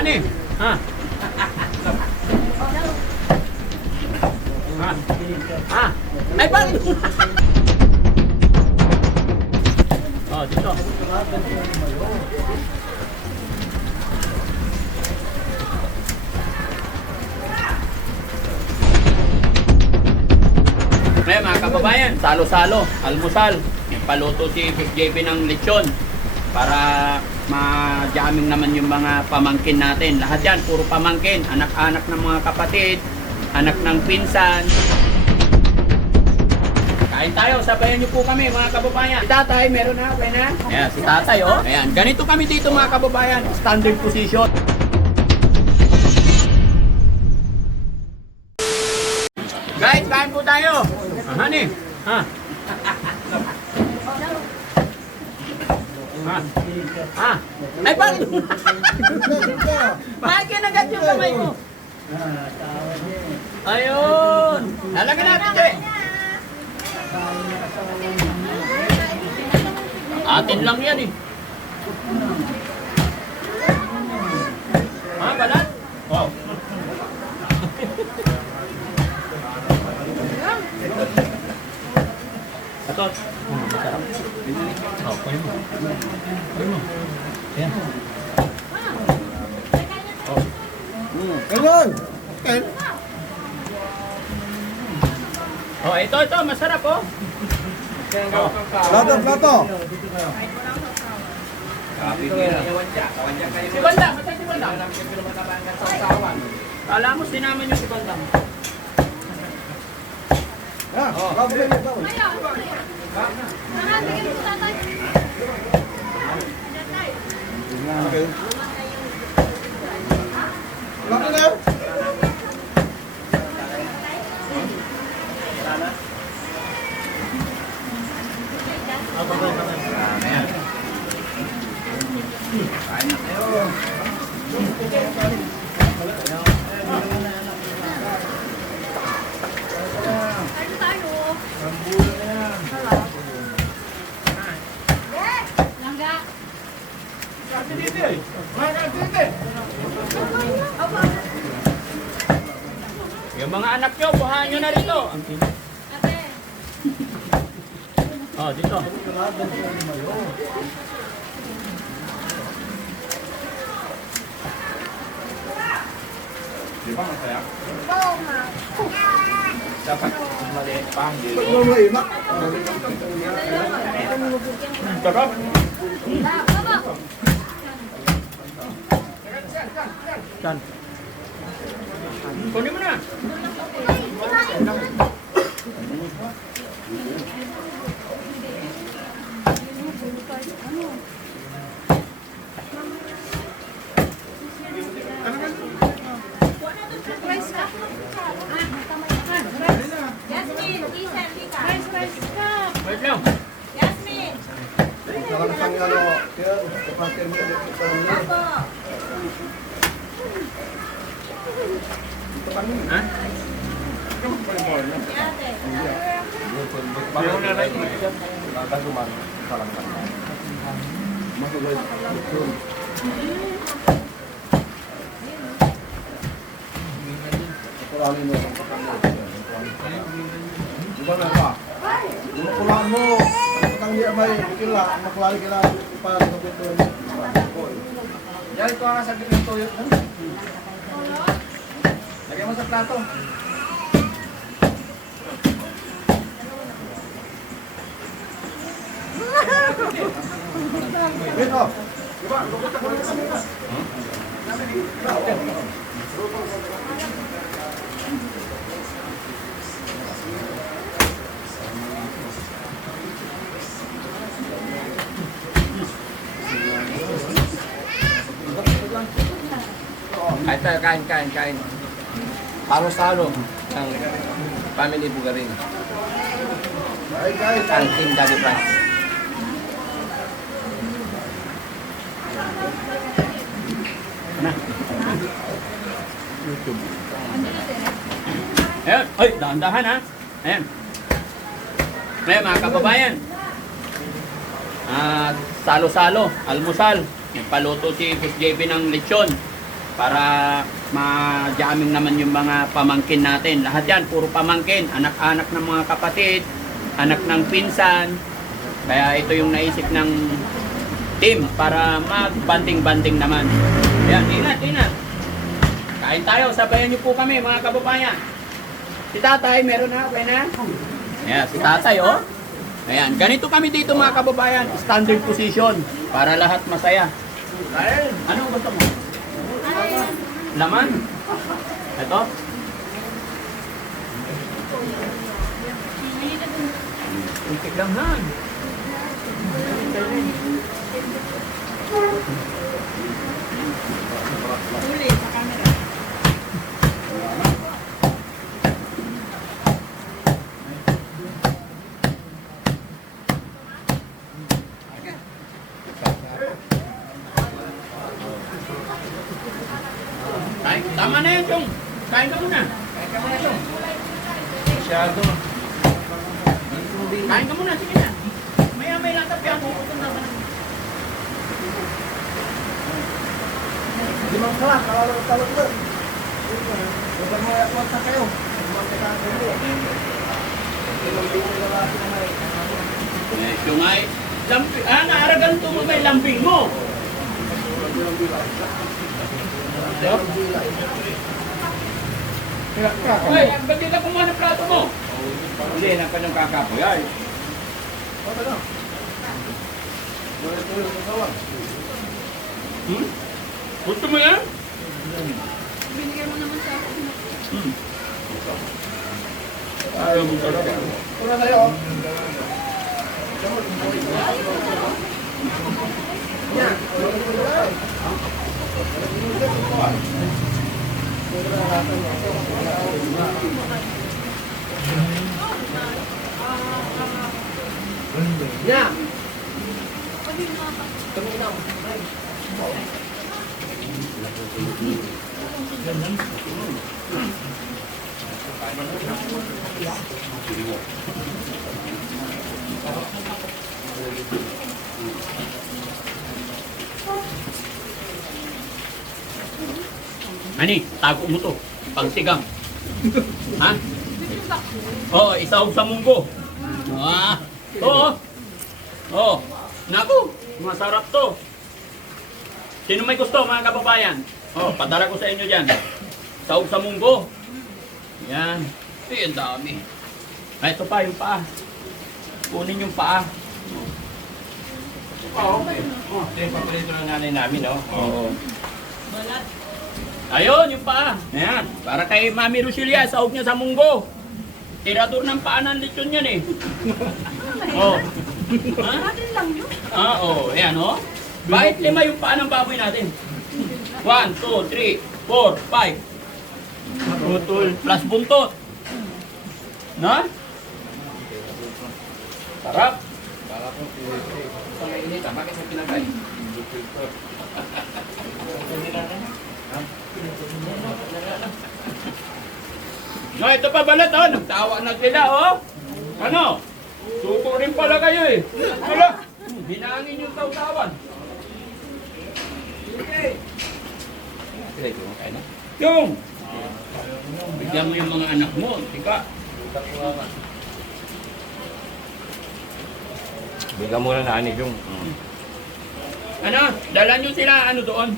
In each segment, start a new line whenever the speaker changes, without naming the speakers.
Honey, ha? Ha? Ha? Ay, bakit? oh, dito. Ngayon mga kababayan, salo-salo, almusal. Paluto si JB ng lechon para ma-jamming naman yung mga pamangkin natin. Lahat yan, puro pamangkin. Anak-anak ng mga kapatid, anak ng pinsan. Kain tayo, sabayan niyo po kami mga kababayan. Si tatay, meron na, okay na? Ayan, si tatay oh. Ayan, ganito kami dito mga kababayan. Standard position. Guys, kain po tayo. Ah, honey. Ha? Ha? Ha? Ay, bakit? bakit kinagat yung kamay mo? Ayun. Lalagyan natin, Jay. Atin lang yan eh. Ito. Hmm, masarap. Oh, kunin mo. Kunin mo. Ayan. Oh.
Ganun! Okay.
Oh, ito, ito. Masarap, oh. Oh.
Plato, plato!
Si Banda, matay si Banda. Kala mo, sinaman yung si Banda.
Ah, bago na yun, bago. Okay. Plato na yun.
Yung mga anak nyo, buhahan nyo na rito.
Ate.
Oh, dito.
Ba't mo maimak?
Sarap.
Baba.
Saan? Kunin mo na.
Rice ka. Jasmine, Isa, Lika. Rice, rice ka.
Wait lang.
Jasmine.
Ano, kaya kapatid mo ulit sa mga.
Opo.
Ha?
Si ate.
Bago na rin. Kasuman, salang ka. Masugay. Kulangin mo ang patanggal. Di ba na pa? Yung kulaan mo, ang patanggal may kila, maklari kila pa sa pito.
Yan, ito ang sa ng tuyo. Lagyan mo sa plato.
Dito. Di ba? Lukot ako rin kami.
Kain tayo, kain, kain, kain. Paro-salo ng family Bugarin.
Guys.
Ang Team Daddy Frank.
Ayan. Ay, dahan-dahan ha. Ayan. Ngayon mga kababayan. Ah, salo-salo, almusal. Paluto si Boss JB ng lechon para ma-jamming naman yung mga pamangkin natin. Lahat yan, puro pamangkin. Anak-anak ng mga kapatid, anak ng pinsan. Kaya ito yung naisip ng team para mag-banding-banding naman. Ayan, inat, inat. Kain tayo, sabayan niyo po kami mga kababayan. Si tatay, meron na, okay na? Ayan, si tatay, oh. Ayan, ganito kami dito mga kababayan. Standard position para lahat masaya. Ano gusto mo? Laman? Ito? Untik lang han. Kain, tama na yan, Chong. Kain ka muna. Kain ka muna, Chong.
Masyado.
Kain ka muna, sige na. Maya may latap yan, puputol na ba?
Limang kalat, ng talot doon. Huwag mo yakot na kayo. Limang kalat kayo. Limang bilang lalaki na may.
Eh, Chongay. Lampi, ah, naaragan to mo may lambing mo. Ay, ba't di ka kumuha ng plato mo?
Hindi, ng kanyang kakapoy. Ay,
Ano na? Wala tuloy ng kawan.
Hmm? Gusto mo yan?
Binigyan mo naman sa akin.
Hmm. Ayaw mo talaga.
Wala na.
Ani, tago mo to. Pangsigang. ha? Oo, oh, isahog sa munggo. Ah, oo. Oo. Naku, masarap to. Sino may gusto mga kababayan? Oh, padala ko sa inyo dyan. Sahog sa munggo. Yan. Eh, ang dami. Ah, ito pa, yung paa. Kunin yung paa.
oh, okay. Oh, ito yung paborito ng nanay namin, no?
Oo. Ayun, yung paa. Ayan. Para kay Mami Roselia, sahog niya sa munggo. Tirador ng paa ng lechon yan eh. oh. Ha?
Lang yun.
Ah, oh. Ayan, oh. Bakit lima yung paa ng baboy natin? One, two, three, four, five. Putol. Plus buntot. Na? Sarap.
Sa mainit, ah, bakit mo pinagay?
No, ito pa balat, oh. Nagtawa na sila, oh. Ano? Suko rin pala kayo, eh. Wala. Hinangin yung tawtawan.
Sila ito, kain na.
Yung! Bigyan mo yung mga anak mo. Tika.
Bigyan muna na anig yung...
Ano? Dala nyo sila, ano doon?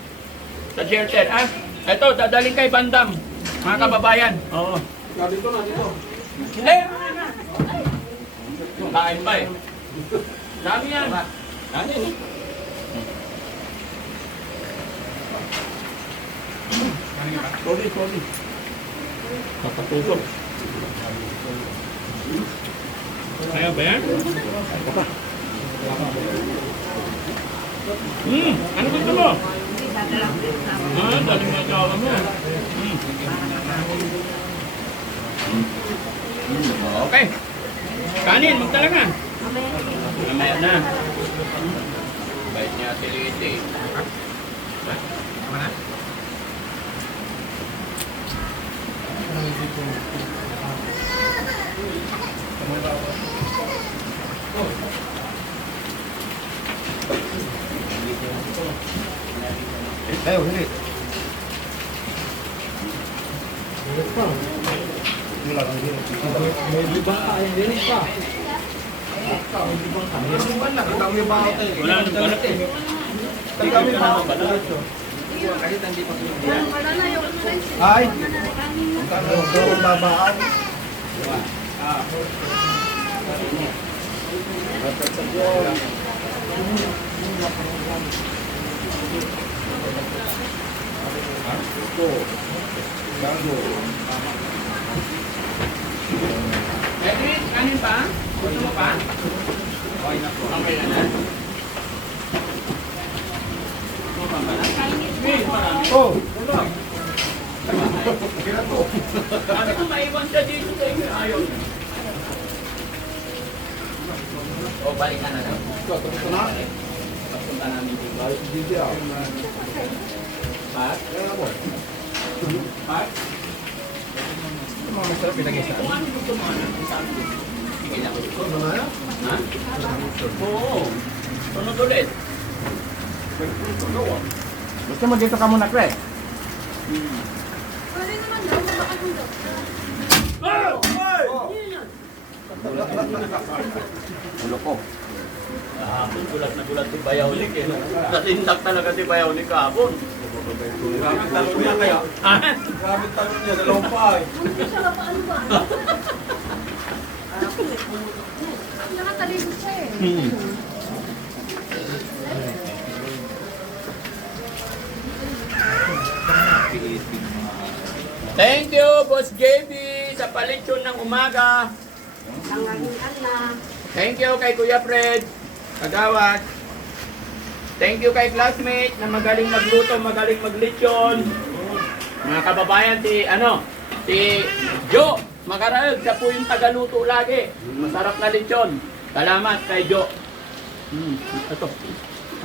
Sa shelter, ah? Ito, dadaling kay Bandam. Mga kababayan. Oo.
Dito na, dito.
Hindi! Kain pa eh. Dami yan.
Ano yun?
Sorry, sorry. Nakatusok. Kaya ba yan? Hmm, ano gusto mo? Ah, daling mo asawa mo. Hmm, Okay. Kanin, magdala nga. Mamaya na. Bait niya si Liti.
Tayo,
nang balat eh.
Kami pa.
Kahit hindi pa
Wala na yung ano lang siya.
Ay.
Wala na rin kanina.
Ang babaan.
Edwin, kanin pa? Gusto mo pa?
Okay na po.
Okay na na. Gusto mo pa ba na? Edwin, marami.
Oh.
Sabi ko maiwan siya dito sa inyo. Ayaw. O, balik ka na lang.
Ito, na.
Pagpunta namin dito.
Hindi ako.
Pat?
Po.
Pat?
Mga masarap
ano ano? Sabi ko. Sige na.
Ano na yan?
Ha? Oo. Sunod ulit.
Gusto mo dito ka muna, Craig?
Pwede naman daw, baka kung yun.
Ulo ko. Kahapon, gulat na gulat si Bayawlik eh. Natindak talaga si Bayawlik kahapon.
Grabe talon niya kaya. Grabe talon niya. Dalawang pa eh.
Hindi siya paano ba? Nakatalikod siya eh.
Thank you, Boss JB, sa palitsyon ng umaga. Thank you kay Kuya Fred, kagawad. Thank you kay classmate na magaling magluto, magaling maglitsyon. Mga kababayan, si ano, si Jo Makaraeg, siya po yung tagaluto lagi. Masarap na litsyon. Salamat kay Jo. Hmm, ito.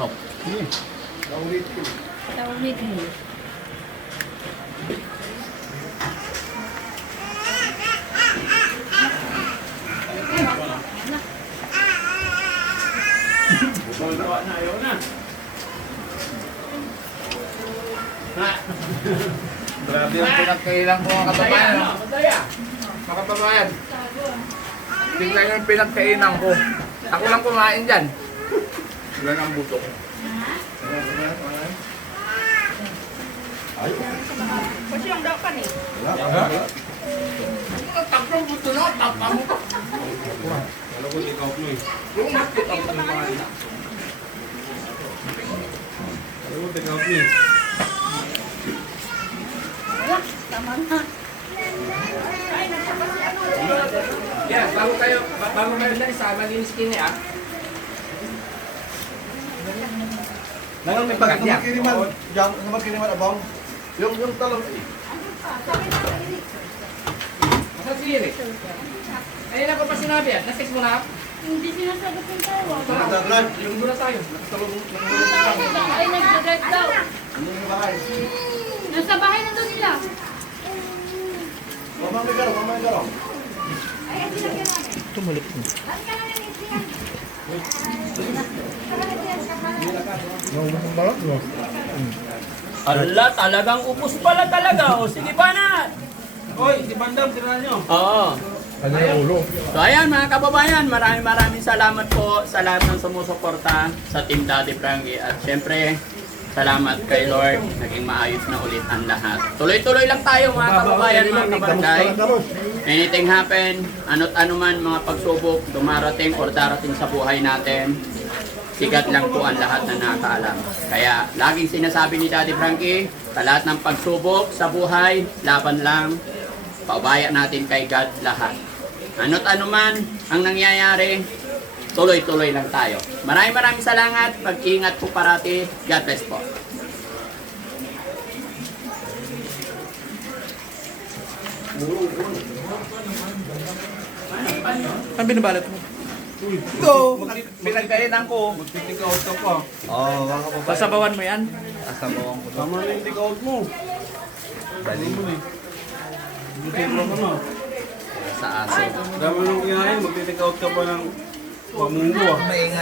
Oh.
Naulit ko.
Tawid mo.
Yung pinagkailang ko mga kababayan.
ano?
Mga kababayan. Tingnan yung pinagkainan ko. Ako lang kumain dyan. Wala nang buto.
Kasi yung ka eh.
Tatlong buto na, tapang mo.
Alam ko, ikaw mo eh.
Yung bakit ang kumain na.
Alam ko, ikaw mo eh.
Wala, tama na.
Yan, bago kayo, ba- bago kayo na isa, malinis kini ah.
Nangang may pag namakiriman. Jam, namakiriman abang. Yung, yung talong.
Masa si Iri? Ayun ako pa sinabi ah, nasis mo na.
Hindi sinasagot yung tawag.
Nagdaglag.
Yung muna tayo.
Talong.
Yung tawag ito ay nagdadrive daw.
Ano yung bahay?
Nasa bahay na doon nila.
Mamang may garo, mamang may garo.
Ala, talagang upos pala talaga. O, sige pa na.
Hoy, si Bandam, tira nyo.
Oo.
Ano yung ulo?
So ayan mga kababayan, maraming maraming salamat po sa lahat ng sumusuporta sa Team Daddy Frankie. At syempre, salamat kay Lord. Naging maayos na ulit ang lahat. Tuloy-tuloy lang tayo mga kababayan, mga kabarangay. Anything happen, ano't ano man mga pagsubok, dumarating or darating sa buhay natin, sigat lang po ang lahat na nakakaalam. Kaya laging sinasabi ni Daddy Frankie, sa lahat ng pagsubok sa buhay, laban lang, paubaya natin kay God lahat. Ano't ano man ang nangyayari, tuloy-tuloy lang tayo. Maraming maraming salamat, pag-ingat po parati, God bless po.
Ang binabalot mo?
Ito.
Pinagkainan ko.
Magtitikaw ka pa. Oo, mga kababayan.
Sasabawan mo yan? Sasabawan ko.
Tama na yung tikaw mo. Dali mo eh. Magtitikaw ka na.
Sa aso.
Dami nung kinain, magtitikaw ka pa ng หัว
หมูบวกไปไง